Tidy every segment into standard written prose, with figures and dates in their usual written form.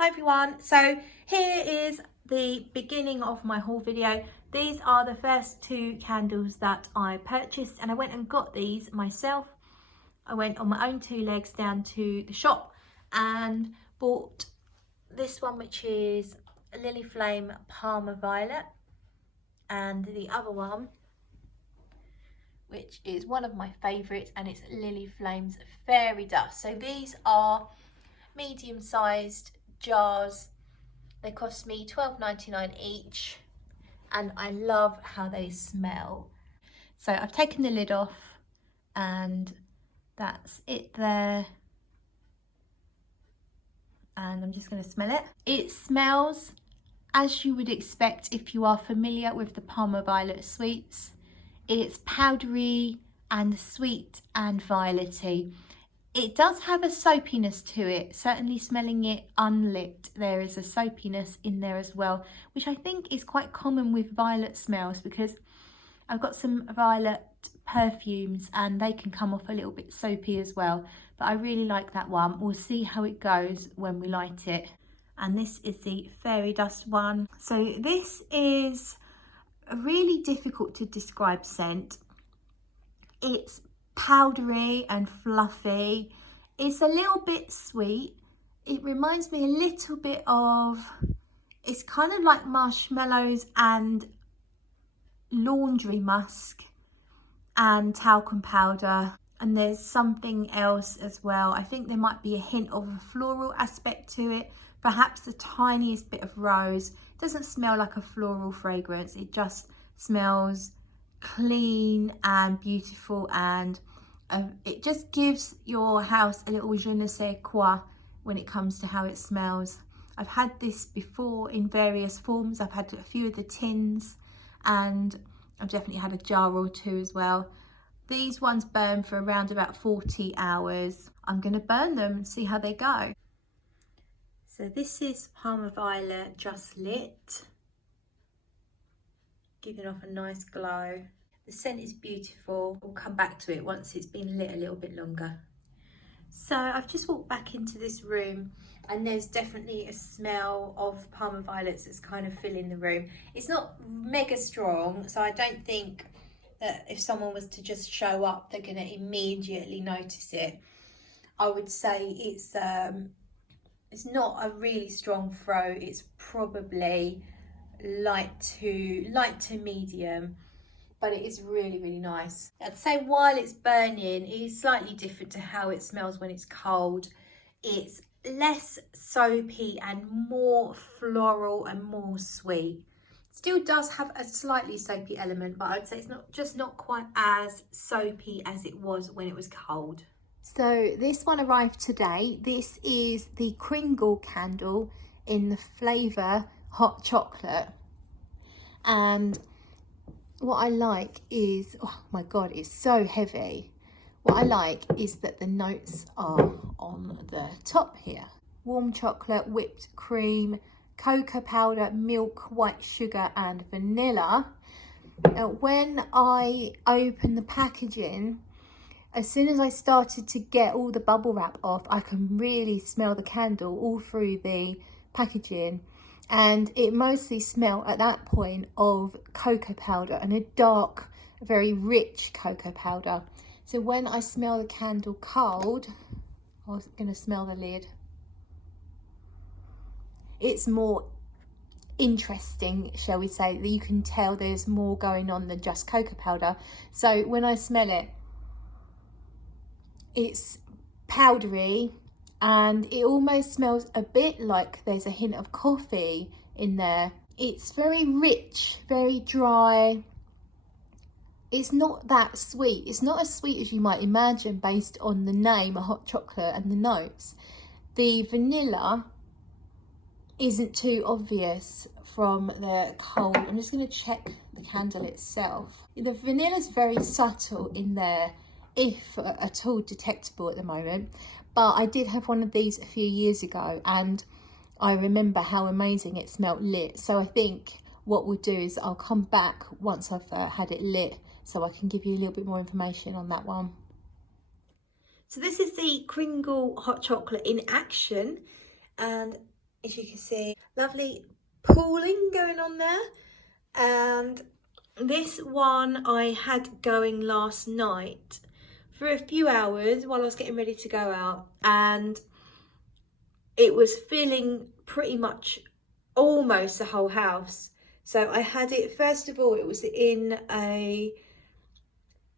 Hi everyone, so here is the beginning of my haul video. These are the first two candles that I purchased and I went and got these myself. I went on my own two legs down to the shop and bought this one, which is Lily Flame Parma Violet, and the other one, which is one of my favourites, and it's Lily Flame's Fairy Dust. So these are medium-sized jars. They cost me $12.99 each and I love how they smell. So I've taken the lid off and that's it there, and I'm just going to smell it. It smells as you would expect if you are familiar with the Parma Violet sweets. It's powdery and sweet and violety. It does have a soapiness to it, certainly smelling it unlit. There is a soapiness in there as well, which I think is quite common with violet smells, because I've got some violet perfumes and they can come off a little bit soapy as well. But I really like that one. We'll see how it goes when we light it. And this is the Fairy Dust one. So this is a really difficult to describe scent. It's powdery and fluffy. It's a little bit sweet. It reminds me a little bit of, it's kind of like marshmallows and laundry musk and talcum powder, and there's something else as well. I think there might be a hint of a floral aspect to it, perhaps the tiniest bit of rose. It doesn't smell like a floral fragrance, it just smells clean and beautiful, and it just gives your house a little je ne sais quoi when it comes to how it smells. I've had this before in various forms. I've had a few of the tins and I've definitely had a jar or two as well. These ones burn for around about 40 hours. I'm going to burn them and see how they go. So this is Parma Violet just lit, giving off a nice glow. The scent is beautiful. We'll come back to it once it's been lit a little bit longer. So I've just walked back into this room and there's definitely a smell of Parma Violets that's kind of filling the room. It's not mega strong, so I don't think that if someone was to just show up, they're going to immediately notice it. I would say it's not a really strong throw. It's probably light to medium, but it is really, really nice. I'd say while it's burning, it is slightly different to how it smells when it's cold. It's less soapy and more floral and more sweet. Still does have a slightly soapy element, but I'd say it's not quite as soapy as it was when it was cold. So this one arrived today. This is the Kringle candle in the flavour Hot Chocolate. And what I like is, oh my God, it's so heavy. What I like is that the notes are on the top here. Warm chocolate, whipped cream, cocoa powder, milk, white sugar and vanilla. When I open the packaging, as soon as I started to get all the bubble wrap off, I can really smell the candle all through the packaging. And it mostly smelled at that point of cocoa powder, and a dark, very rich cocoa powder. So when I smell the candle cold, I was going to smell the lid. It's more interesting, shall we say, that you can tell there's more going on than just cocoa powder. So when I smell it, it's powdery, and it almost smells a bit like there's a hint of coffee in there. It's very rich, very dry. It's not that sweet. It's not as sweet as you might imagine based on the name, a hot chocolate, and the notes. The vanilla isn't too obvious from the cold. I'm just going to check the candle itself. The vanilla is very subtle in there, if at all detectable at the moment. But I did have one of these a few years ago and I remember how amazing it smelled lit. So I think what we'll do is I'll come back once I've had it lit so I can give you a little bit more information on that one. So this is the Kringle Hot Chocolate in action, and as you can see, lovely pooling going on there. And this one I had going last night for a few hours while I was getting ready to go out, and it was filling pretty much almost the whole house. So I had it, first of all, it was in a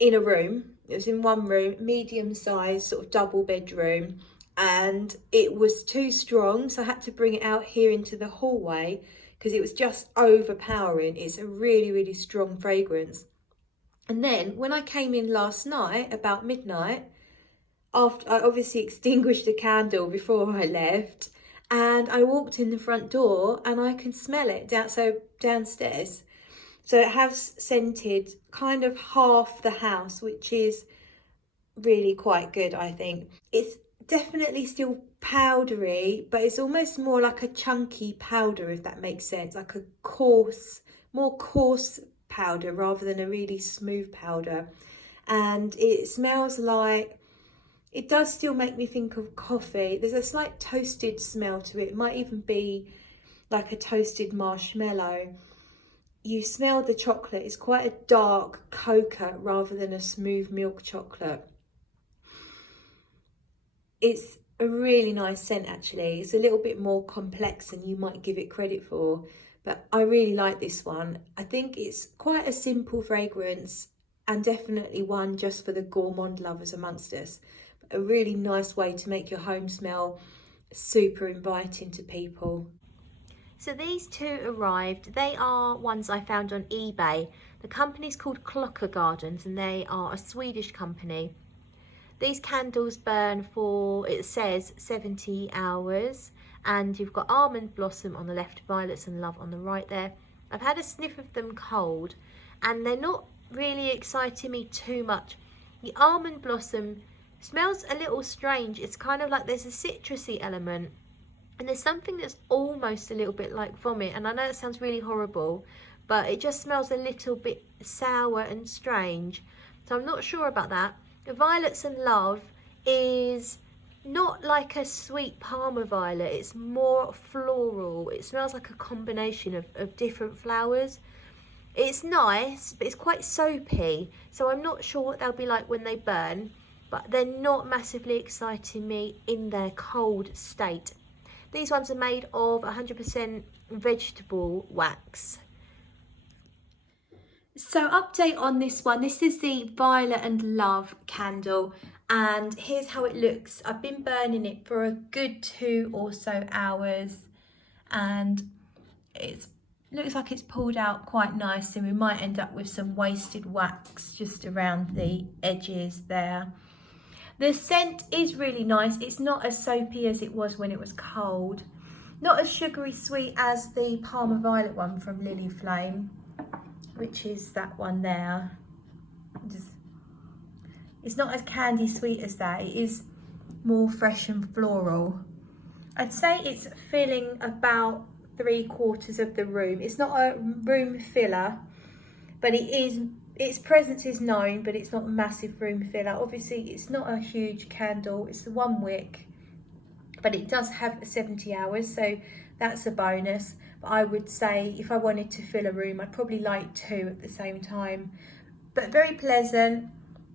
room. It was in one room, medium size, sort of double bedroom, and it was too strong, so I had to bring it out here into the hallway because it was just overpowering. It's a really, really strong fragrance. And then when I came in last night about midnight, after I obviously extinguished the candle before I left, and I walked in the front door and I can smell it downstairs. So it has scented kind of half the house, which is really quite good, I think. It's definitely still powdery, but it's almost more like a chunky powder, if that makes sense, like a more coarse powder rather than a really smooth powder. And it smells like, it does still make me think of coffee. There's a slight toasted smell to it. It might even be like a toasted marshmallow. You smell the chocolate. It's quite a dark cocoa rather than a smooth milk chocolate. It's a really nice scent, actually. It's a little bit more complex than you might give it credit for, but I really like this one. I think it's quite a simple fragrance and definitely one just for the gourmand lovers amongst us. A really nice way to make your home smell super inviting to people. So these two arrived. They are ones I found on eBay. The company's called Klockargardens and they are a Swedish company. These candles burn for, it says, 70 hours, and you've got Almond Blossom on the left, Violets and Love on the right there. I've had a sniff of them cold and they're not really exciting me too much. The Almond Blossom smells a little strange. It's kind of like there's a citrusy element and there's something that's almost a little bit like vomit, and I know it sounds really horrible, but it just smells a little bit sour and strange, so I'm not sure about that. The Violets and Love is not like a sweet Parma violet, it's more floral. It smells like a combination of different flowers. It's nice, but it's quite soapy, so I'm not sure what they'll be like when they burn, but they're not massively exciting me in their cold state. These ones are made of 100% vegetable wax. So update on this one. This is the Violet and Love candle, and here's how it looks. I've been burning it for a good 2 or so hours, and it looks like it's pulled out quite nice, and we might end up with some wasted wax just around the edges there. The scent is really nice. It's not as soapy as it was when it was cold. Not as sugary sweet as the Parma Violet one from Lily Flame, which is that one there. It's not as candy sweet as that. It is more fresh and floral. I'd say it's filling about 3/4 of the room. It's not a room filler, but its presence is known, but it's not a massive room filler. Obviously, it's not a huge candle. It's the 1 wick, but it does have 70 hours, so that's a bonus. But I would say if I wanted to fill a room, I'd probably light 2 at the same time. But very pleasant.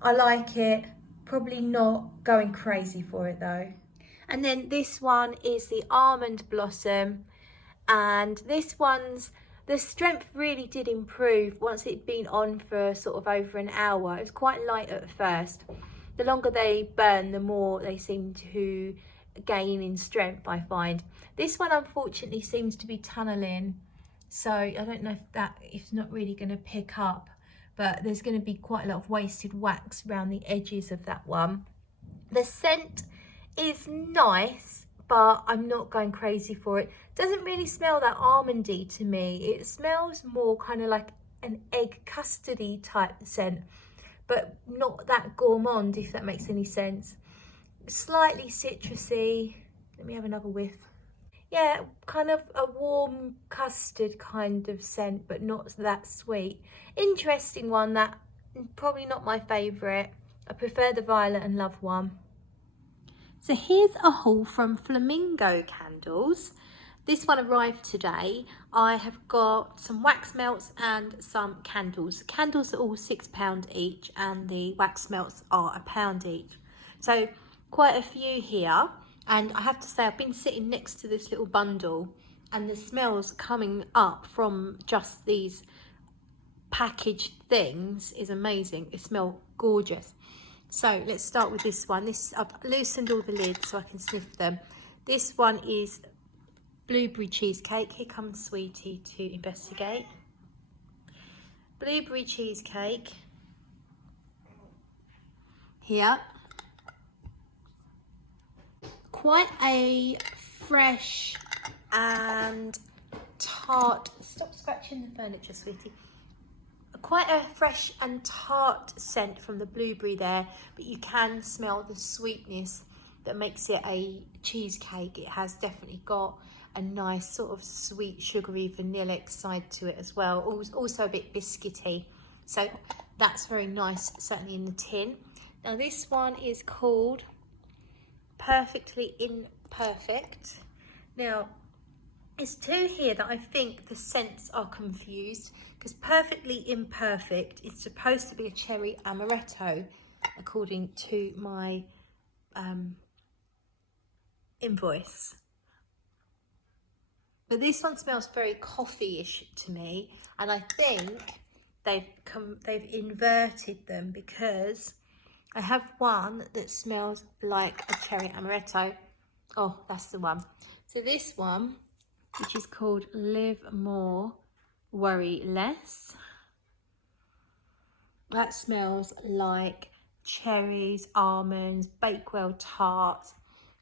I like it. Probably not going crazy for it though. And then this one is the Almond Blossom, and this one's, the strength really did improve once it'd been on for sort of over an hour. It was quite light at first. The longer they burn, the more they seem to gain in strength, I find. This one unfortunately seems to be tunneling, so I don't know if it's not really going to pick up, but there's going to be quite a lot of wasted wax around the edges of that one. The scent is nice, but I'm not going crazy for it. Doesn't really smell that almondy to me. It smells more kind of like an egg custardy type scent, but not that gourmand, if that makes any sense. Slightly citrusy. Let me have another whiff. Yeah, kind of a warm custard kind of scent, but not that sweet. Interesting one, that probably not my favourite. I prefer the Violet and Love one. So here's a haul from Flamingo Candles. This one arrived today. I have got some wax melts and some candles. The candles are all £6 each and the wax melts are £1 each. So quite a few here. And I have to say, I've been sitting next to this little bundle and the smells coming up from just these packaged things is amazing. They smell gorgeous. So let's start with this one. I've loosened all the lids so I can sniff them. This one is blueberry cheesecake. Here comes Sweetie to investigate. Blueberry cheesecake. Here. Quite a fresh and tart. Stop scratching the furniture, Sweetie. Quite a fresh and tart scent from the blueberry there, but you can smell the sweetness that makes it a cheesecake. It has definitely got a nice sort of sweet, sugary, vanillic side to it as well. Also a bit biscuity. So that's very nice, certainly in the tin. Now this one is called Perfectly Imperfect. Now, it's two here that I think the scents are confused, because Perfectly Imperfect is supposed to be a cherry amaretto, according to my invoice. But this one smells very coffee-ish to me, and I think they've inverted them, because I have one that smells like a cherry amaretto. Oh, that's the one. So this one, which is called Live More, Worry Less. That smells like cherries, almonds, Bakewell tarts.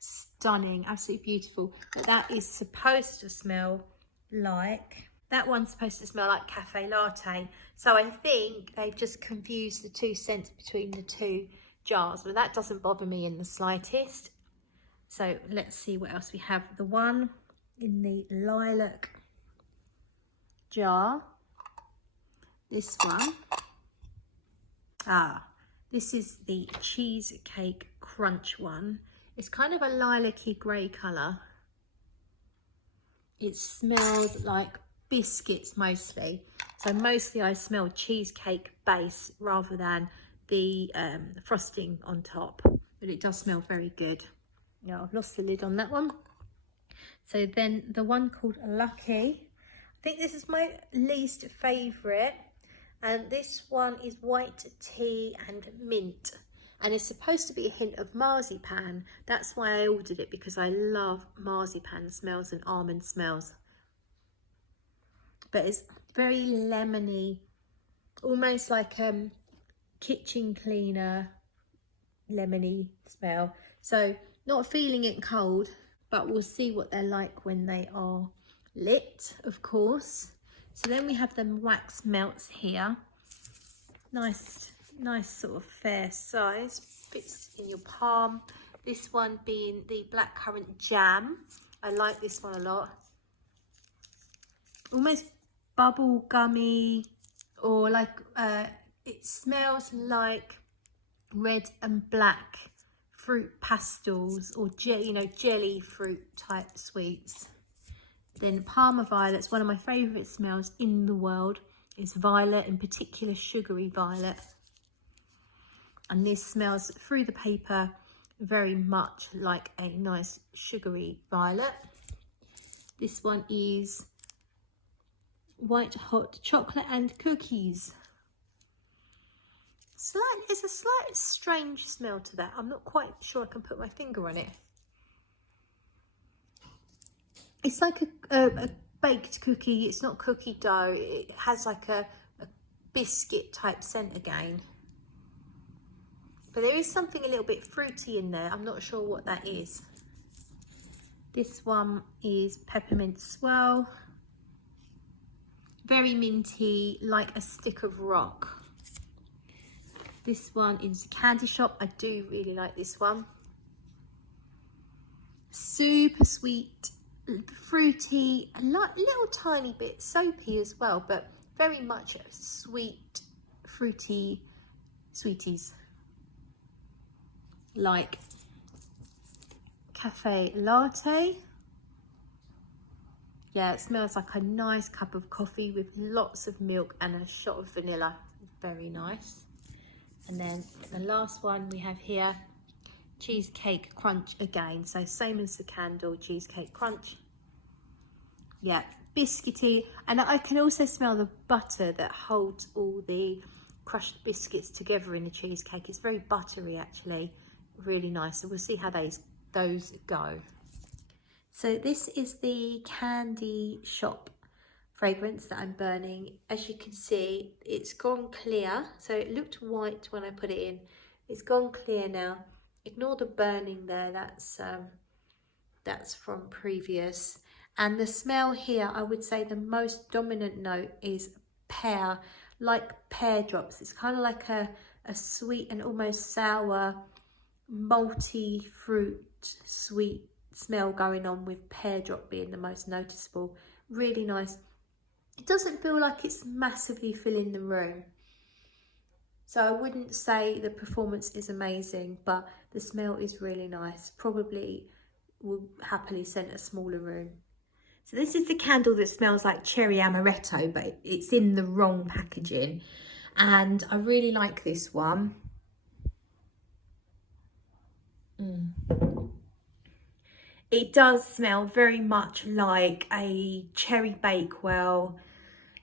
Stunning, absolutely beautiful. But that is supposed to smell like, that one's supposed to smell like cafe latte. So I think they've just confused the two scents between the two jars, but that doesn't bother me in the slightest. So let's see what else we have. The one in the lilac jar, this one. This is the Cheesecake Crunch one. It's kind of a lilac-y grey colour. It smells like biscuits mostly. So mostly I smell cheesecake base rather than the frosting on top. But it does smell very good. Now I've lost the lid on that one. So then the one called Lucky. I think this is my least favourite. And this one is white tea and mint. And it's supposed to be a hint of marzipan. That's why I ordered it, because I love marzipan smells and almond smells. But it's very lemony, almost like kitchen cleaner lemony smell. So not feeling it cold, but we'll see what they're like when they are lit, of course. So then we have the wax melts here. Nice sort of fair size, fits in your palm. This one being the blackcurrant jam. I like this one a lot. Almost bubble gummy, or like it smells like red and black fruit pastels, or jelly fruit type sweets. Then Parma violet's one of my favourite smells in the world. It's violet, in particular sugary violet. And this smells through the paper very much like a nice sugary violet. This one is White Hot Chocolate and Cookies. There's a slight strange smell to that. I'm not quite sure I can put my finger on it. It's like a baked cookie. It's not cookie dough. It has like a biscuit type scent again. But there is something a little bit fruity in there. I'm not sure what that is. This one is Peppermint Swirl. Very minty, like a stick of rock. This one is Candy Shop. I do really like this one. Super sweet, fruity, a little tiny bit soapy as well, but very much sweet, fruity sweeties. Like Cafe Latte. Yeah, it smells like a nice cup of coffee with lots of milk and a shot of vanilla. Very nice. And then the last one we have here, Cheesecake Crunch again. So same as the candle, Cheesecake Crunch. Yeah, biscuity. And I can also smell the butter that holds all the crushed biscuits together in the cheesecake. It's very buttery actually, really nice. So we'll see how those go. So this is the Candy Shop fragrance that I'm burning. As you can see, it's gone clear. So it looked white when I put it in. It's gone clear now. Ignore the burning there. That's from previous. And the smell here, I would say the most dominant note is pear, like pear drops. It's kind of like a sweet and almost sour, malty fruit, sweet smell going on, with pear drop being the most noticeable. Really nice. It doesn't feel like it's massively filling the room. So I wouldn't say the performance is amazing, but the smell is really nice. Probably will happily scent a smaller room. So this is the candle that smells like cherry amaretto, but it's in the wrong packaging. And I really like this one. It does smell very much like a cherry bakewell.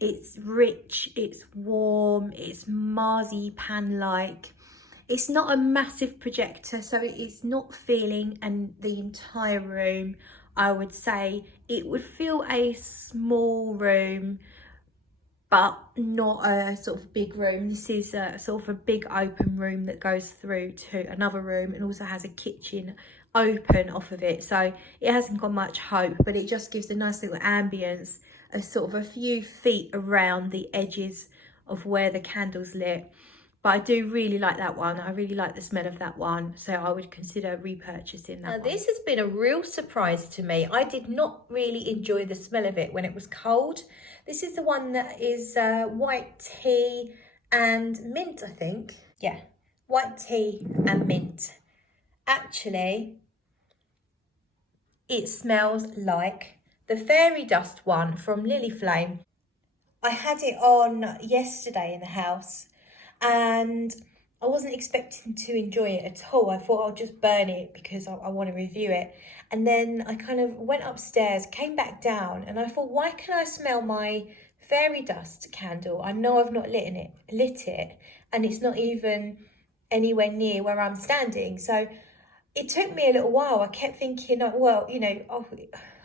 It's rich, it's warm, it's marzipan-like. It's not a massive projector, so it's not feeling the entire room. I would say it would feel a small room, but not a sort of big room. This is a sort of a big open room that goes through to another room and also has a kitchen open off of it. So it hasn't got much hope, but it just gives a nice little ambience, a sort of a few feet around the edges of where the candle's lit. But I do really like that one. I really like the smell of that one. So I would consider repurchasing that one. This has been a real surprise to me. I did not really enjoy the smell of it when it was cold. This is the one that is white tea and mint, I think. Yeah, white tea and mint. Actually, it smells like the fairy dust one from Lily Flame. I had it on yesterday in the house, and I wasn't expecting to enjoy it at all. I thought I'll just burn it because I want to review it. And then I kind of went upstairs, came back down, and I thought, why can I smell my fairy dust candle? I know I've not lit it, and it's not even anywhere near where I'm standing. So it took me a little while. I kept thinking, well, you know, oh,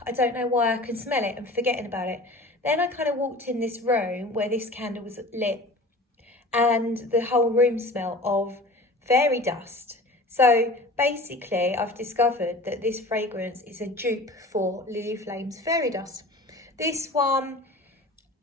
I don't know why I can smell it, and forgetting about it. Then I kind of walked in this room where this candle was lit, and the whole room smelled of fairy dust. So basically, I've discovered that this fragrance is a dupe for Lily Flame's fairy dust. This one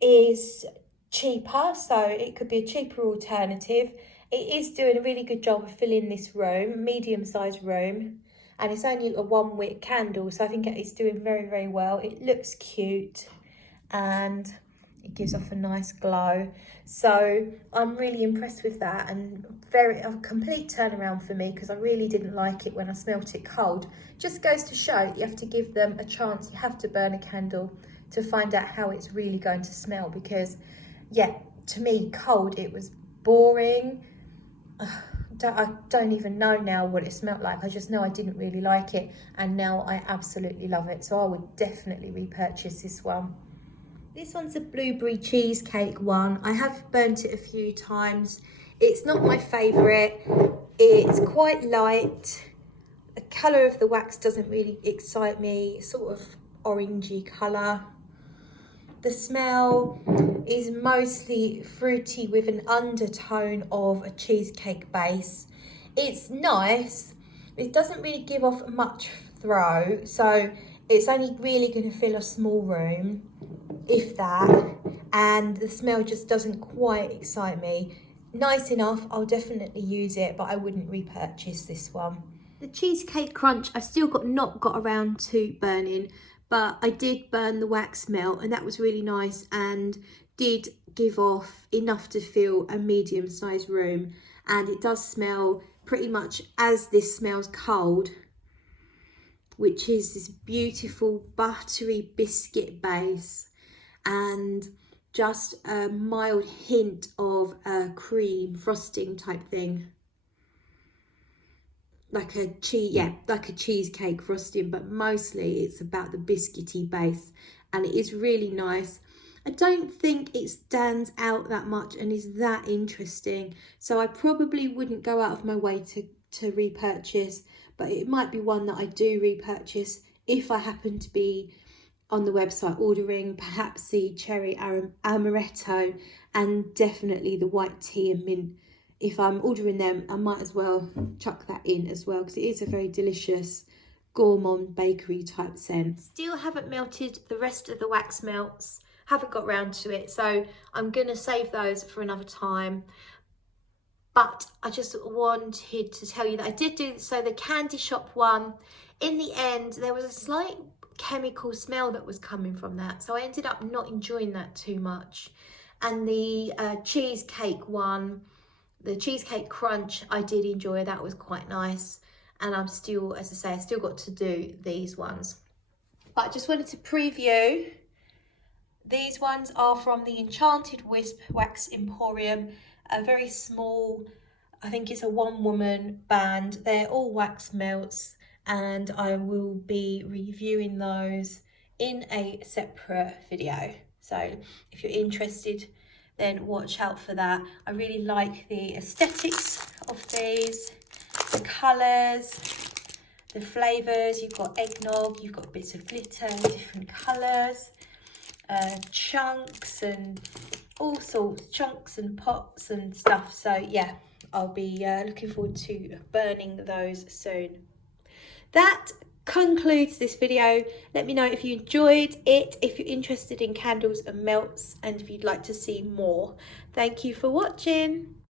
is cheaper, so it could be a cheaper alternative. It is doing a really good job of filling this room, medium-sized room, and it's only a 1 wick candle, so I think it's doing very, very well. It looks cute and it gives off a nice glow. So I'm really impressed with that, and a complete turnaround for me, because I really didn't like it when I smelt it cold. Just goes to show you have to give them a chance. You have to burn a candle to find out how it's really going to smell, because yeah, to me cold it was boring. I don't even know now what it smelled like. I just know I didn't really like it, and now I absolutely love it. So I would definitely repurchase this one. This one's a blueberry cheesecake one. I have burnt it a few times. It's not my favourite. It's quite light. The colour of the wax doesn't really excite me. It's sort of orangey colour. The smell is mostly fruity with an undertone of a cheesecake base. It's nice. It doesn't really give off much throw, so it's only really going to fill a small room, if that, and the smell just doesn't quite excite me. Nice enough, I'll definitely use it, but I wouldn't repurchase this one. The Cheesecake Crunch, I've still not got around to burning, but I did burn the wax melt, and that was really nice and did give off enough to fill a medium-sized room. And it does smell pretty much as this smells cold. which is this beautiful buttery biscuit base and just a mild hint of a cream frosting type thing. Like a cheesecake frosting, but mostly it's about the biscuity base, and it is really nice. I don't think it stands out that much and is that interesting, so I probably wouldn't go out of my way to repurchase, but it might be one that I do repurchase if I happen to be on the website ordering perhaps the cherry amaretto and definitely the white tea and mint. If I'm ordering them, I might as well chuck that in as well, because it is a very delicious gourmand bakery type scent. Still haven't melted the rest of the wax melts, haven't got round to it, so I'm gonna save those for another time. But I just wanted to tell you that I did do, so the candy shop one, in the end, there was a slight chemical smell that was coming from that, so I ended up not enjoying that too much. And the cheesecake one, the Cheesecake Crunch, I did enjoy. That was quite nice. And I'm still, as I say, I still got to do these ones. But I just wanted to preview. These ones are from the Enchanted Wisp Wax Emporium. A very small, I think it's a one-woman band. They're all wax melts, and I will be reviewing those in a separate video. So if you're interested, then watch out for that. I really like the aesthetics of these, the colours, the flavours. You've got eggnog, you've got bits of glitter, different colours, chunks and all sorts, chunks and pots and stuff. So yeah, I'll be looking forward to burning those soon. That concludes this video. Let me know if you enjoyed it, if you're interested in candles and melts, and if you'd like to see more. Thank you for watching.